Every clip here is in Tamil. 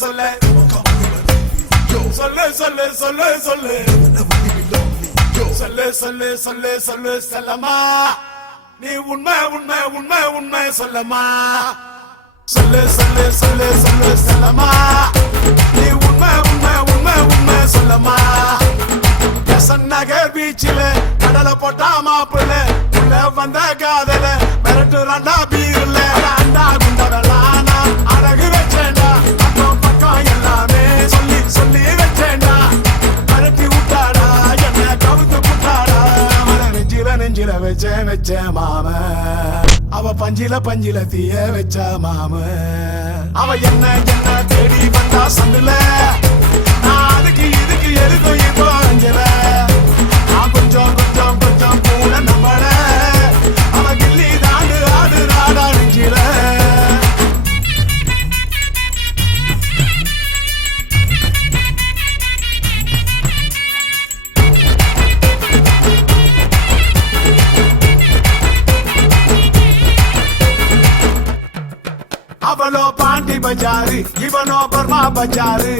சொல்லு சொல்லு சொல்லு சொல்லு சொல்லு சொல்லு சொல்லு சொல்லு சொல்லு செல்லம்மா நீ உண்மை உண்மை உண்மை உண்மை சொல்லம்மா சொல்லு சொல்லு சொல்லு சொல்லு செல்லம்மா நீ உண்மை உண்மை உண்மை உண்மை சொல்லம்மா நகர் பீச்சில கடலை போட்டா மாப்பிள்ள உள்ள வந்த காதல மிரட்டு ரெண்டா பீர்ல அண்டா குண்டலானா அழகு வச்சேண்டா அக்கம் பக்கம் எல்லாமே சொல்லி சொல்லி வச்சேண்டா மிரட்டி விட்டாடா என்ன கவுத்து புட்டாடா அவளை நெஞ்சில நெஞ்சில வச்ச மாம அவ பஞ்சில தீய வச்ச மாம அவ என்ன என்ன தேடி வந்தா சந்துல நான் அதுக்கு இதுக்கு எதுக்கும் இப்போ அஞ்சல கொஞ்சம் கொஞ்சம் கொஞ்சம் கூட நம்மள அவ கில்லி தாண்டு ஆடு நாடா நெஞ்சில அவளோ பாண்டி பஜாரு இவனோ பர்மா பஜாரு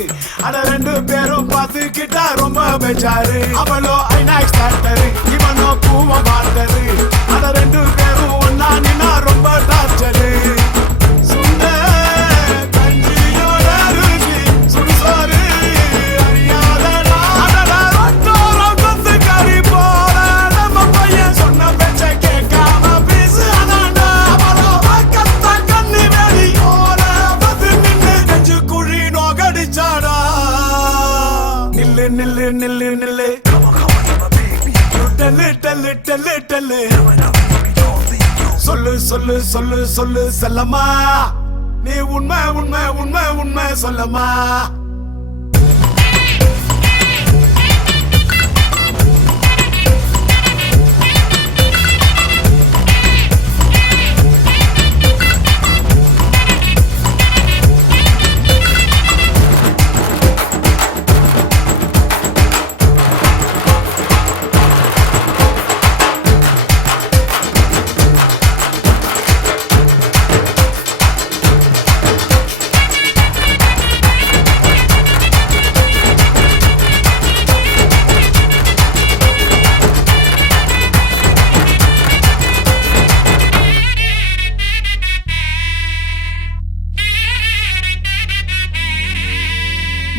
அட ரெண்டு பேரும் பார்த்துக்கிட்டா ரொம்ப பெஜாரு அவளோ ஐநாக்ஸ் டாக்டரு இவனோ பூவ மாட்டரு அட ரெண்டு பேரும் ஒன்னா நின்னா ரொம்ப டார்ச்சரு சுண்ட கஞ்சியோட ருசி சுடுசோறு அறியாதடா அடடா ரொட்டோரம் கொத்து கறி போல நம்ம பையன் சொன்ன பேச்ச கேட்காம பேசு அதாண்டா அவளோ கத்த கண்ணி வேடி ஓல வந்து நின்னு நெஞ்சு குழி நோகடிச்சாடா நில்லு நில்லு நில்லு நில்லு டெல்லு டெல்லு டெல்லு டெல்லு சொல்லு சொல்லு சொல்லு சொல்லு செல்லம்மா நீ உண்மை உண்மை உண்மை உண்மை சொல்லம்மா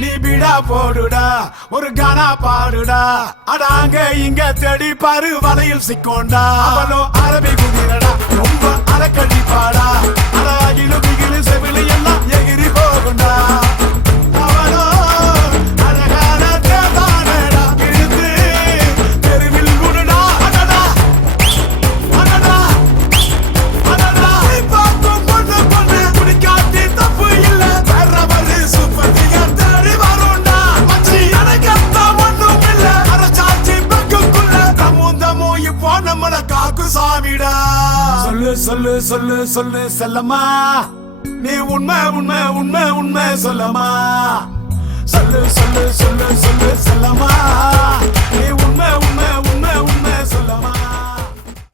நீ பிடா போடுடா ஒரு கானா பாடுடா அடாங்க இங்க தேடி பாரு வலையில் சிக்கோண்டா அவளோ அரபி குதிரடா ரொம்ப அலக்கடிப்பாடா அடாகிலு பிகிலு செவிலு எல்லாம் எகிரி போகுண்டா அவளோ அழகான தேதானடா இழுத்து தெருவில் குடுடா அடடா அடடா அடடா பார்க்கும் பொண்ணு பொண்ணு குடிக்காட்டி தப்பு இல்ல வேறவரு சூப்பர்தியா சொல்லு சொல்லு சொல்லு சொல்லு செல்லம்மா நீ உண்மை உண்மை உண்மை உண்மை சொல்லம்மா சொல்லு சொல்லு சொல்லு